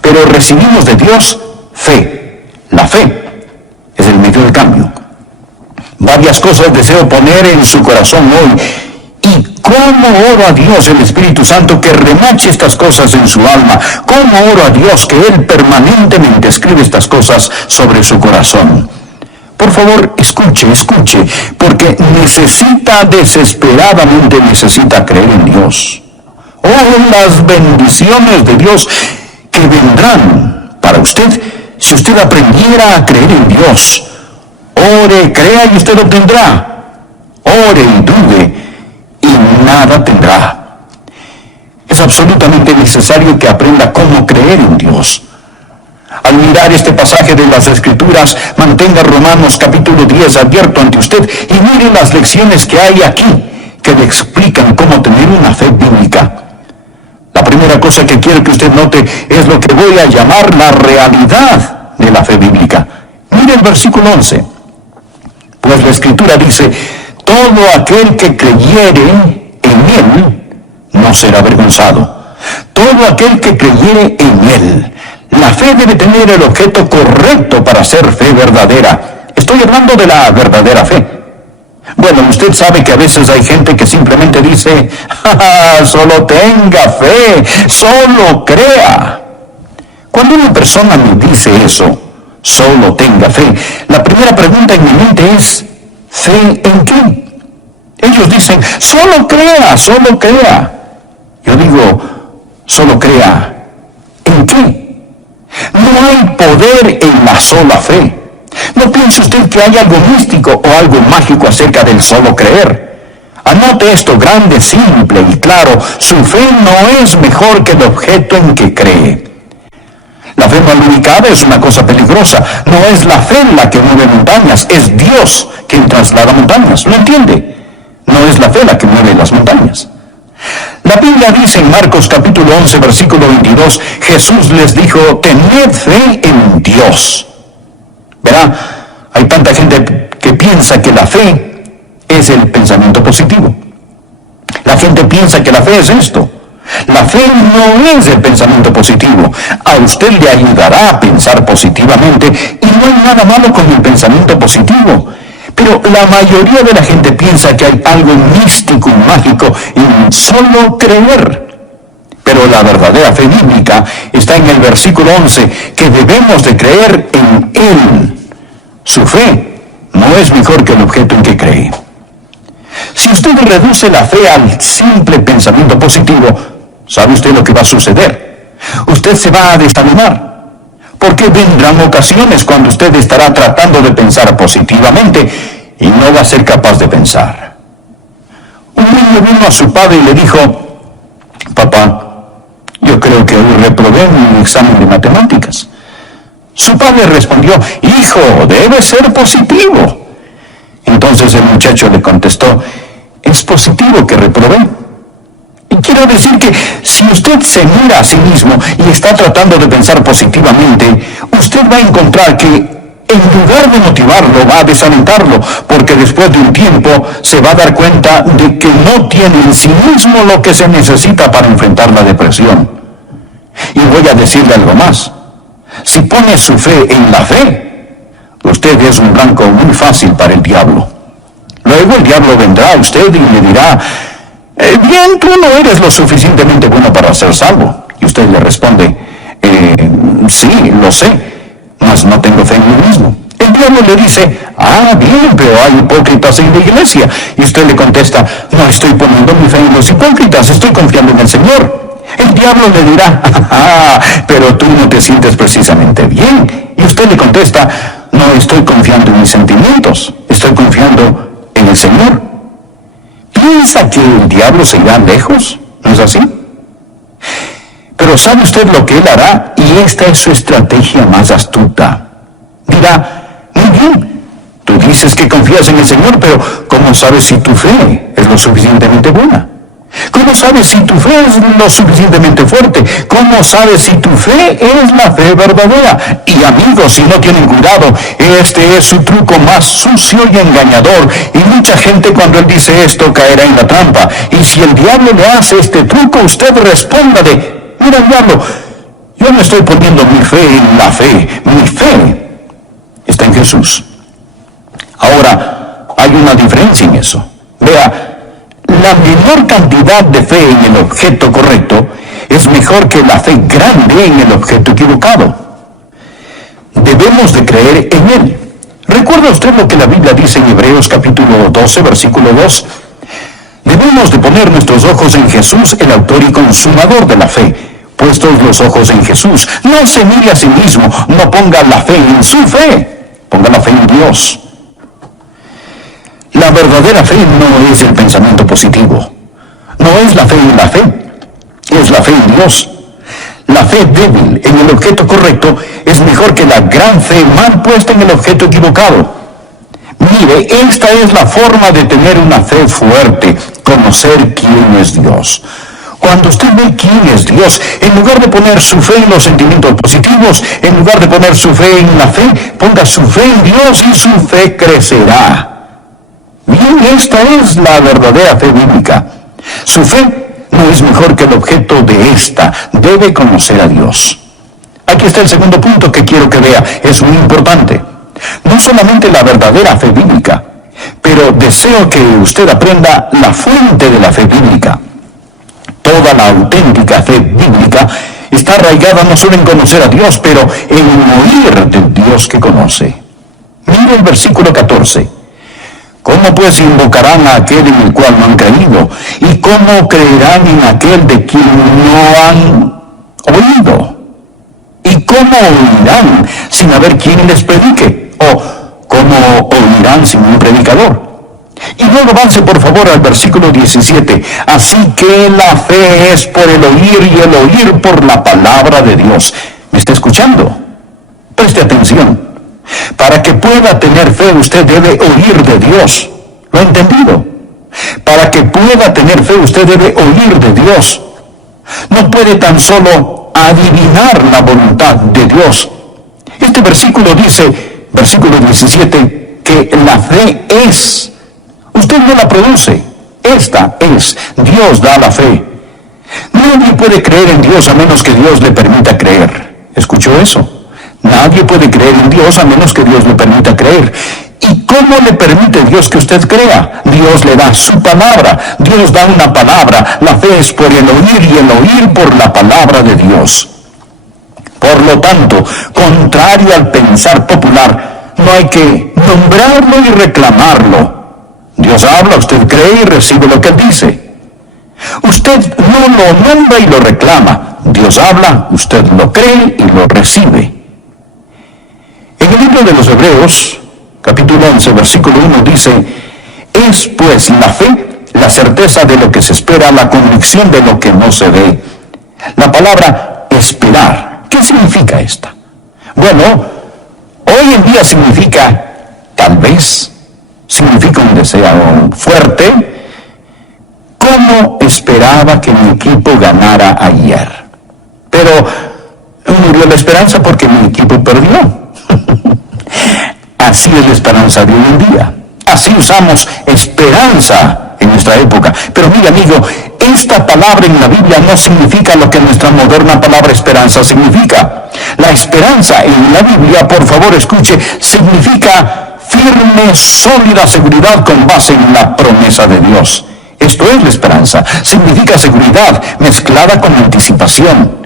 pero recibimos de Dios fe. La fe es el medio de cambio. Varias cosas deseo poner en su corazón hoy. Y cómo oro a Dios, el Espíritu Santo, que remache estas cosas en su alma. Cómo oro a Dios que Él permanentemente escribe estas cosas sobre su corazón. Por favor, escuche, porque desesperadamente necesita creer en Dios. Oh, las bendiciones de Dios que vendrán para usted si usted aprendiera a creer en Dios. Ore, crea y usted obtendrá. Ore y dude y nada tendrá. Es absolutamente necesario que aprenda cómo creer en Dios. Al mirar este pasaje de las Escrituras, mantenga Romanos capítulo 10 abierto ante usted y mire las lecciones que hay aquí que le explican cómo tener una fe bíblica. La primera cosa que quiero que usted note es lo que voy a llamar la realidad de la fe bíblica. Mire el versículo 11. Pues la Escritura dice: todo aquel que creyere en Él no será avergonzado. Todo aquel que creyere en Él. La fe debe tener el objeto correcto para ser fe verdadera. Estoy hablando de la verdadera fe. Bueno, usted sabe que a veces hay gente que simplemente dice: solo tenga fe, solo crea. Cuando una persona me dice eso, solo tenga fe, la primera pregunta en mi mente es: ¿fe en qué? Ellos dicen: solo crea, solo crea. Yo digo: solo crea, ¿en qué? No hay poder en la sola fe. No piense usted que hay algo místico o algo mágico acerca del solo creer. Anote esto grande, simple y claro: su fe no es mejor que el objeto en que cree. La fe mal ubicada es una cosa peligrosa. No es la fe la que mueve montañas, es Dios quien traslada montañas. ¿Lo entiende? No es la fe la que mueve las montañas. La Biblia dice en Marcos capítulo 11, versículo 22, Jesús les dijo: tened fe en Dios. Verá, hay tanta gente que piensa que la fe es el pensamiento positivo. La gente piensa que la fe es esto. La fe no es el pensamiento positivo. A usted le ayudará a pensar positivamente y no hay nada malo con el pensamiento positivo. Pero la mayoría de la gente piensa que hay algo místico y mágico en solo creer. Pero la verdadera fe bíblica está en el versículo 11, que debemos de creer en Él. Su fe no es mejor que el objeto en que cree. Si usted reduce la fe al simple pensamiento positivo, ¿sabe usted lo que va a suceder? Usted se va a desanimar. Porque vendrán ocasiones cuando usted estará tratando de pensar positivamente y no va a ser capaz de pensar. Un niño vino a su padre y le dijo: papá, yo creo que hoy reprobé mi examen de matemáticas. Su padre respondió: hijo, debe ser positivo. Entonces el muchacho le contestó: es positivo que reprobé. Y quiero decir que si usted se mira a sí mismo y está tratando de pensar positivamente, usted va a encontrar que en lugar de motivarlo, va a desalentarlo, porque después de un tiempo se va a dar cuenta de que no tiene en sí mismo lo que se necesita para enfrentar la depresión. Y voy a decirle algo más: si pone su fe en la fe, usted es un blanco muy fácil para el diablo. Luego el diablo vendrá a usted y le dirá: bien, tú no eres lo suficientemente bueno para ser salvo. Y usted le responde: sí, lo sé, mas no tengo fe en mí mismo. El diablo le dice: bien, pero hay hipócritas en la iglesia. Y usted le contesta: no estoy poniendo mi fe en los hipócritas, estoy confiando en el Señor. El diablo le dirá: pero tú no te sientes precisamente bien. Y usted le contesta: no estoy confiando en mis sentimientos, estoy confiando en el Señor. ¿Piensa que el diablo se irá lejos? ¿No es así? Pero ¿sabe usted lo que él hará? Y esta es su estrategia más astuta. Dirá: muy bien, tú dices que confías en el Señor, pero ¿cómo sabes si tu fe es lo suficientemente buena? ¿Cómo sabes si tu fe es lo suficientemente fuerte? ¿Cómo sabes si tu fe es la fe verdadera? Y amigos, si no tienen cuidado, este es su truco más sucio y engañador. Y mucha gente, cuando él dice esto, caerá en la trampa. Y si el diablo le hace este truco, usted responda mira, diablo, Yo no estoy poniendo mi fe en la fe. Mi fe está en Jesús. Ahora, hay una diferencia en eso. Vea, la menor cantidad de fe en el objeto correcto es mejor que la fe grande en el objeto equivocado. Debemos de creer en Él. ¿Recuerda usted lo que la Biblia dice en Hebreos capítulo 12, versículo 2? Debemos de poner nuestros ojos en Jesús, el autor y consumador de la fe. Puestos los ojos en Jesús, no se mire a sí mismo, no ponga la fe en su fe, ponga la fe en Dios. La verdadera fe no es el pensamiento positivo, no es la fe en la fe, es la fe en Dios. La fe débil en el objeto correcto es mejor que la gran fe mal puesta en el objeto equivocado. Mire, esta es la forma de tener una fe fuerte, conocer quién es Dios. Cuando usted ve quién es Dios, en lugar de poner su fe en los sentimientos positivos, en lugar de poner su fe en la fe, ponga su fe en Dios y su fe crecerá. Bien, esta es la verdadera fe bíblica. Su fe no es mejor que el objeto de esta, debe conocer a Dios. Aquí está el segundo punto que quiero que vea, es muy importante. No solamente la verdadera fe bíblica, pero deseo que usted aprenda la fuente de la fe bíblica. Toda la auténtica fe bíblica está arraigada no solo en conocer a Dios, pero en oír del Dios que conoce. Mire el versículo 14. ¿Cómo pues invocarán a aquel en el cual no han creído? ¿Y cómo creerán en aquel de quien no han oído? ¿Y cómo oirán sin haber quien les predique? ¿O cómo oirán sin un predicador? Y luego avance por favor al versículo 17. Así que la fe es por el oír y el oír por la palabra de Dios. ¿Me está escuchando? Preste atención. Para que pueda tener fe usted debe oír de Dios. ¿Lo ha entendido? Para que pueda tener fe usted debe oír de Dios. No puede tan solo adivinar la voluntad de Dios. Este versículo dice, versículo 17, que la fe es. Usted no la produce. Esta es. Dios da la fe. Nadie puede creer en Dios a menos que Dios le permita creer. ¿Escuchó eso? Nadie puede creer en Dios a menos que Dios le permita creer. ¿Y cómo le permite Dios que usted crea? Dios le da su palabra. Dios da una palabra. La fe es por el oír y el oír por la palabra de Dios. Por lo tanto, contrario al pensar popular, no hay que nombrarlo y reclamarlo. Dios habla, usted cree y recibe lo que Él dice. Usted no lo nombra y lo reclama. Dios habla, usted lo cree y lo recibe. En el libro de los Hebreos, capítulo 11, versículo 1 dice, es pues la fe, la certeza de lo que se espera, la convicción de lo que no se ve. La palabra esperar, ¿qué significa esta? Bueno, hoy en día significa tal vez, significa un deseo fuerte. ¿Cómo esperaba que mi equipo ganara ayer? Pero murió la esperanza porque mi equipo perdió. Así es la esperanza de hoy en día. Así usamos esperanza en nuestra época. Pero mire, amigo, esta palabra en la Biblia no significa lo que nuestra moderna palabra esperanza significa. La esperanza en la Biblia, por favor escuche, significa firme, sólida seguridad con base en la promesa de Dios. Esto es la esperanza. Significa seguridad mezclada con anticipación.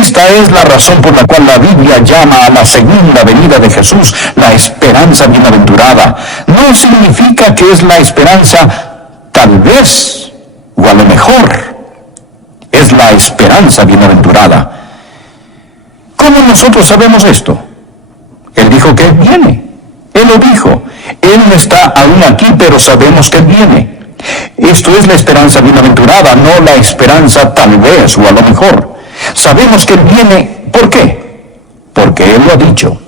Esta es la razón por la cual la Biblia llama a la segunda venida de Jesús la esperanza bienaventurada. No significa que es la esperanza tal vez o a lo mejor. Es la esperanza bienaventurada. ¿Cómo nosotros sabemos esto? Él dijo que Él viene. Él lo dijo. Él no está aún aquí, pero sabemos que Él viene. Esto es la esperanza bienaventurada, no la esperanza tal vez o a lo mejor. Sabemos que Él viene. ¿Por qué? Porque Él lo ha dicho.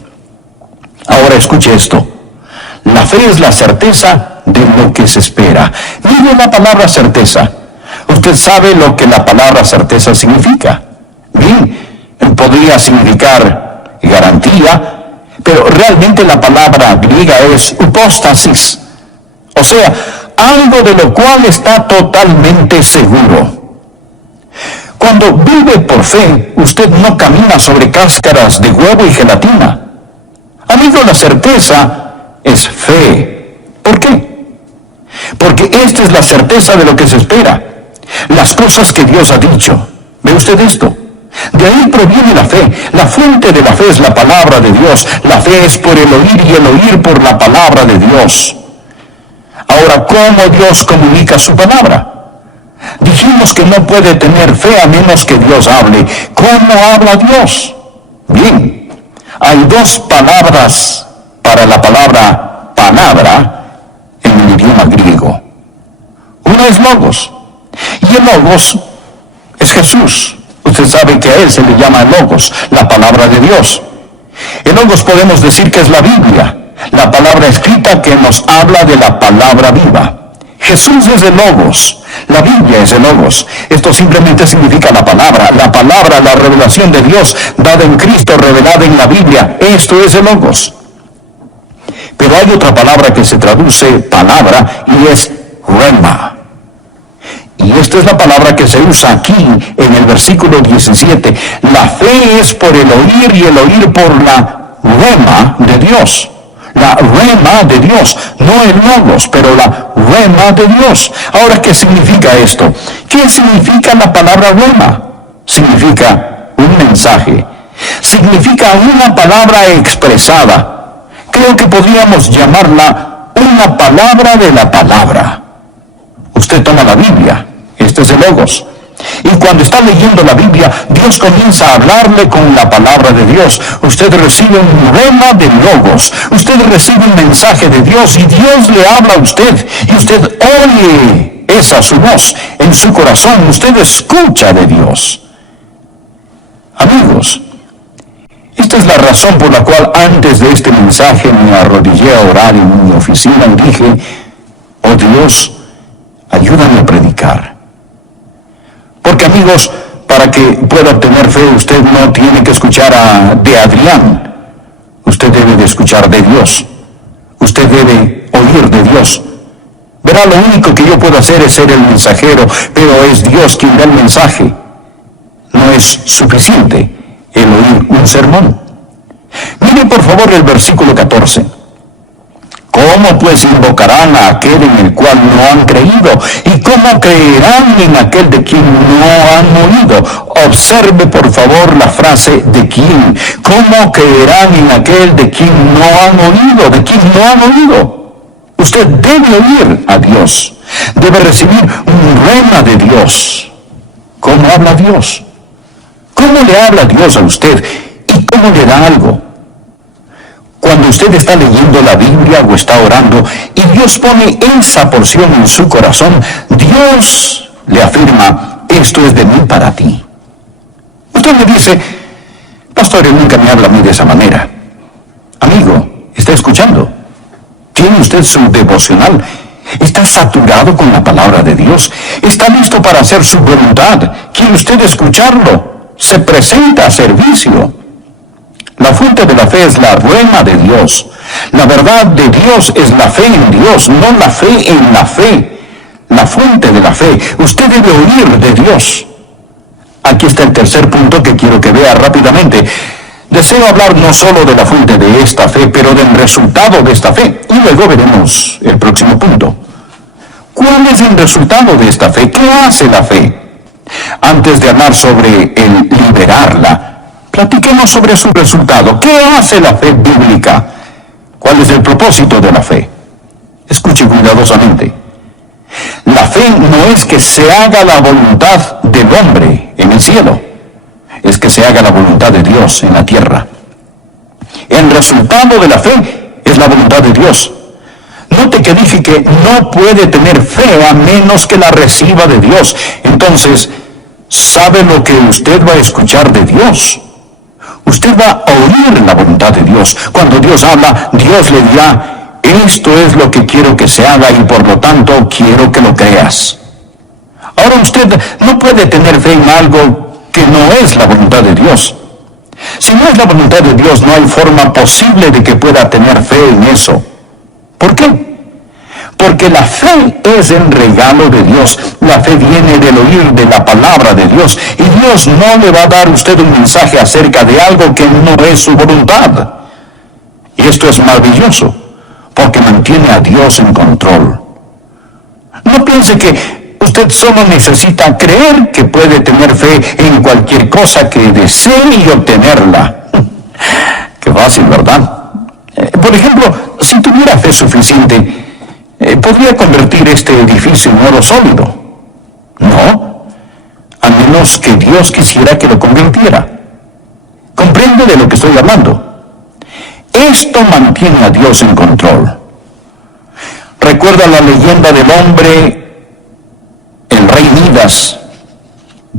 Ahora escuche esto. La fe es la certeza de lo que se espera. Mire la palabra certeza. Usted sabe lo que la palabra certeza significa. Bien, podría significar garantía, pero realmente la palabra griega es hipóstasis. O sea, algo de lo cual está totalmente seguro. Cuando vive por fe, usted no camina sobre cáscaras de huevo y gelatina. Amigo, la certeza es fe. ¿Por qué? Porque esta es la certeza de lo que se espera. Las cosas que Dios ha dicho. ¿Ve usted esto? De ahí proviene la fe. La fuente de la fe es la palabra de Dios. La fe es por el oír y el oír por la palabra de Dios. Ahora, ¿cómo Dios comunica su palabra? Dijimos que no puede tener fe a menos que Dios hable. ¿Cómo habla Dios? Bien, hay dos palabras para la palabra palabra en el idioma griego. Una es logos, y el logos es Jesús. Usted sabe que a él se le llama logos, la palabra de Dios. El logos podemos decir que es la Biblia, la palabra escrita que nos habla de la palabra viva. Jesús es el logos, la Biblia es el logos. Esto simplemente significa la palabra, la revelación de Dios dada en Cristo, revelada en la Biblia. Esto es el logos. Pero hay otra palabra que se traduce palabra y es rema. Y esta es la palabra que se usa aquí en el versículo 17. La fe es por el oír y el oír por la rema de Dios. La rema de Dios, no el logos, pero la rema de Dios. Ahora, ¿qué significa esto? ¿Qué significa la palabra rema? Significa un mensaje. Significa una palabra expresada. Creo que podríamos llamarla una palabra de la palabra. Usted toma la Biblia, este es el logos. Y cuando está leyendo la Biblia, Dios comienza a hablarle con la palabra de Dios. Usted recibe un rema de logos. Usted recibe un mensaje de Dios y Dios le habla a usted. Y usted oye esa su voz en su corazón. Usted escucha de Dios. Amigos, esta es la razón por la cual antes de este mensaje me arrodillé a orar en mi oficina y dije, oh Dios, ayúdame a predicar. Porque amigos, para que pueda obtener fe, usted no tiene que escuchar de Adrián. Usted debe de escuchar de Dios. Usted debe oír de Dios. Verá, lo único que yo puedo hacer es ser el mensajero, pero es Dios quien da el mensaje. No es suficiente el oír un sermón. Mire por favor el versículo 14. ¿Cómo pues invocarán a aquel en el cual no han creído? ¿Y cómo creerán en aquel de quien no han oído? Observe por favor la frase ¿de quién? ¿Cómo creerán en aquel de quien no han oído? ¿De quien no han oído? Usted debe oír a Dios. Debe recibir un rema de Dios. ¿Cómo habla Dios? ¿Cómo le habla Dios a usted? ¿Y cómo le da algo? Cuando usted está leyendo la Biblia o está orando y Dios pone esa porción en su corazón, Dios le afirma, esto es de mí para ti. Usted me dice, pastor, él nunca me habla a mí de esa manera. Amigo, ¿está escuchando? ¿Tiene usted su devocional? ¿Está saturado con la palabra de Dios? ¿Está listo para hacer su voluntad? ¿Quiere usted escucharlo? Se presenta a servicio. La fuente de la fe es la rema de Dios. La verdad de Dios es la fe en Dios, no la fe en la fe. La fuente de la fe. Usted debe oír de Dios. Aquí está el tercer punto que quiero que vea rápidamente. Deseo hablar no solo de la fuente de esta fe, pero del resultado de esta fe. Y luego veremos el próximo punto. ¿Cuál es el resultado de esta fe? ¿Qué hace la fe? Antes de hablar sobre el liberarla, platiquemos sobre su resultado. ¿Qué hace la fe bíblica? ¿Cuál es el propósito de la fe? Escuche cuidadosamente. La fe no es que se haga la voluntad del hombre en el cielo, es que se haga la voluntad de Dios en la tierra. El resultado de la fe es la voluntad de Dios. Note que dije que no puede tener fe a menos que la reciba de Dios. Entonces, ¿sabe lo que usted va a escuchar de Dios? Usted va a oír la voluntad de Dios. Cuando Dios habla, Dios le dirá, esto es lo que quiero que se haga y por lo tanto quiero que lo creas. Ahora usted no puede tener fe en algo que no es la voluntad de Dios. Si no es la voluntad de Dios, no hay forma posible de que pueda tener fe en eso. ¿Por qué? Porque la fe es el regalo de Dios. La fe viene del oír de la palabra de Dios. Y Dios no le va a dar a usted un mensaje acerca de algo que no es su voluntad. Y esto es maravilloso, porque mantiene a Dios en control. No piense que usted solo necesita creer que puede tener fe en cualquier cosa que desee y obtenerla. Qué fácil, ¿verdad? Por ejemplo, si tuviera fe suficiente, podría convertir este edificio en oro sólido. No, a menos que Dios quisiera que lo convirtiera. ¿Comprende de lo que estoy hablando? Esto mantiene a Dios en control. Recuerda la leyenda del hombre, el rey Midas,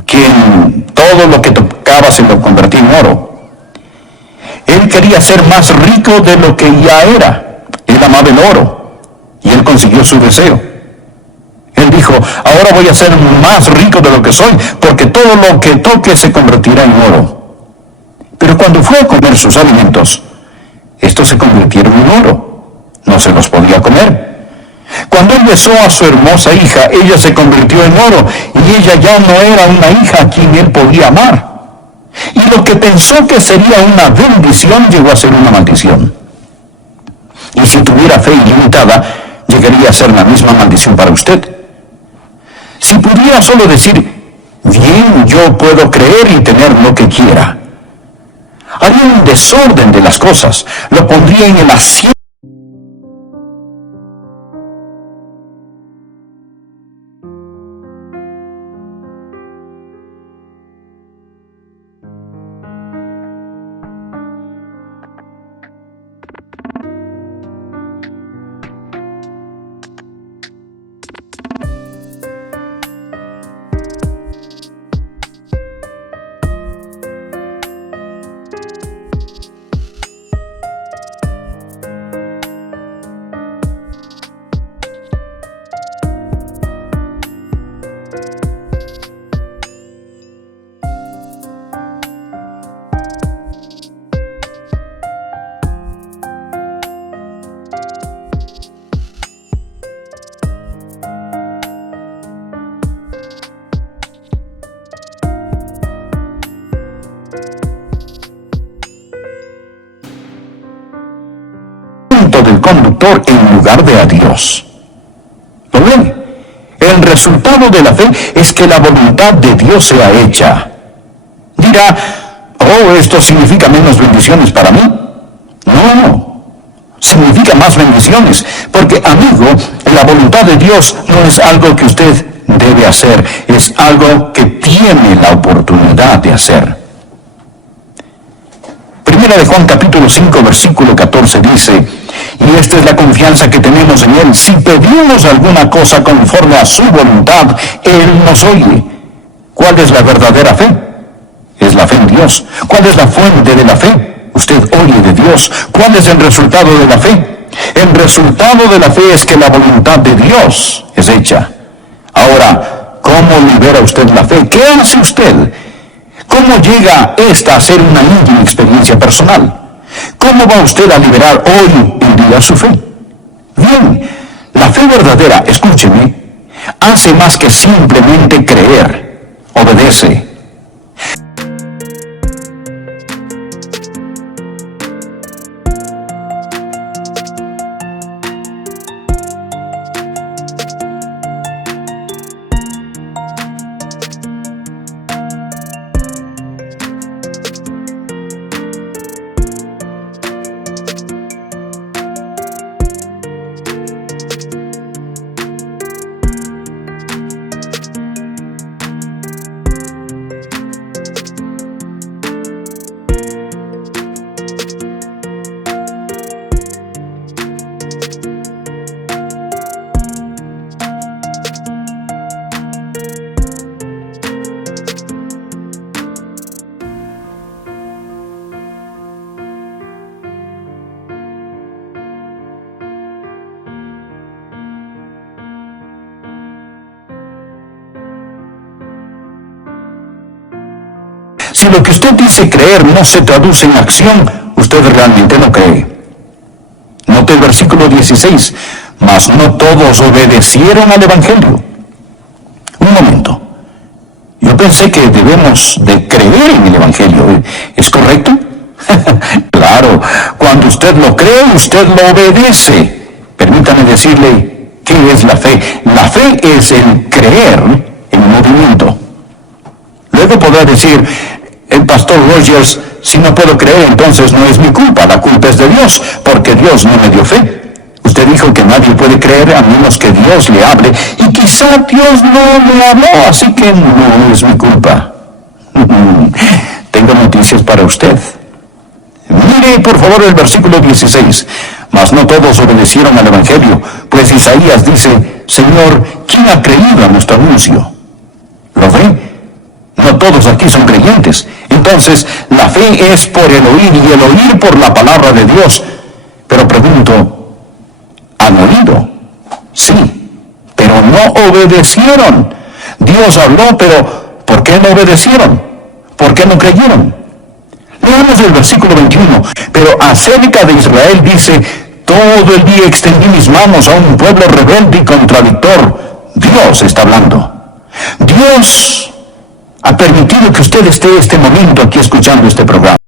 quien todo lo que tocaba se lo convertía en oro. Él quería ser más rico de lo que ya era. Él amaba el oro y él consiguió su deseo. Él dijo, ahora voy a ser más rico de lo que soy, porque todo lo que toque se convertirá en oro. Pero cuando fue a comer sus alimentos, estos se convirtieron en oro. No se los podía comer. Cuando él besó a su hermosa hija, ella se convirtió en oro, y ella ya no era una hija a quien él podía amar. Y lo que pensó que sería una bendición llegó a ser una maldición. Y si tuviera fe ilimitada, llegaría a ser la misma maldición para usted. Si pudiera solo decir, bien, yo puedo creer y tener lo que quiera, haría un desorden de las cosas, lo pondría en el asiento. Del conductor en lugar de a Dios. ¿Lo ven? El resultado de la fe es que la voluntad de Dios sea hecha. Dirá, oh, esto significa menos bendiciones para mí. No, significa más bendiciones, porque, amigo, la voluntad de Dios no es algo que usted debe hacer, es algo que tiene la oportunidad de hacer. Primera de Juan capítulo 5 versículo 14 dice, y esta es la confianza que tenemos en Él, si pedimos alguna cosa conforme a su voluntad, Él nos oye. ¿Cuál es la verdadera fe? Es la fe en Dios. ¿Cuál es la fuente de la fe? Usted oye de Dios. ¿Cuál es el resultado de la fe? El resultado de la fe es que la voluntad de Dios es hecha. Ahora, ¿cómo libera usted la fe? ¿Qué hace usted? ¿Cómo llega esta a ser una íntima experiencia personal? ¿Cómo va usted a liberar hoy en día su fe? Bien, la fe verdadera, escúcheme, hace más que simplemente creer, obedece. Si lo que usted dice creer no se traduce en acción, usted realmente no cree. Note el versículo 16. mas no todos obedecieron al Evangelio. Un momento. Yo pensé que debemos de creer en el Evangelio. ¿Es correcto? Claro, cuando usted lo cree, usted lo obedece. Permítame decirle, ¿qué es la fe? La fe es el creer en movimiento. Luego podrá decir, el pastor Rogers, si no puedo creer, entonces no es mi culpa, la culpa es de Dios, porque Dios no me dio fe. Usted dijo que nadie puede creer a menos que Dios le hable, y quizá Dios no le habló, así que no es mi culpa. Tengo noticias para usted. Mire, por favor, el versículo 16. Mas no todos obedecieron al Evangelio, pues Isaías dice, Señor, ¿quién ha creído a nuestro anuncio? ¿Lo ve? No todos aquí son creyentes. Entonces, la fe es por el oír y el oír por la palabra de Dios. Pero pregunto, ¿han oído? Sí, pero no obedecieron. Dios habló, pero ¿por qué no obedecieron? ¿Por qué no creyeron? Leamos el versículo 21. Pero acerca de Israel dice, todo el día extendí mis manos a un pueblo rebelde y contradictor. Dios está hablando. Dios ha permitido que usted esté este momento aquí escuchando este programa.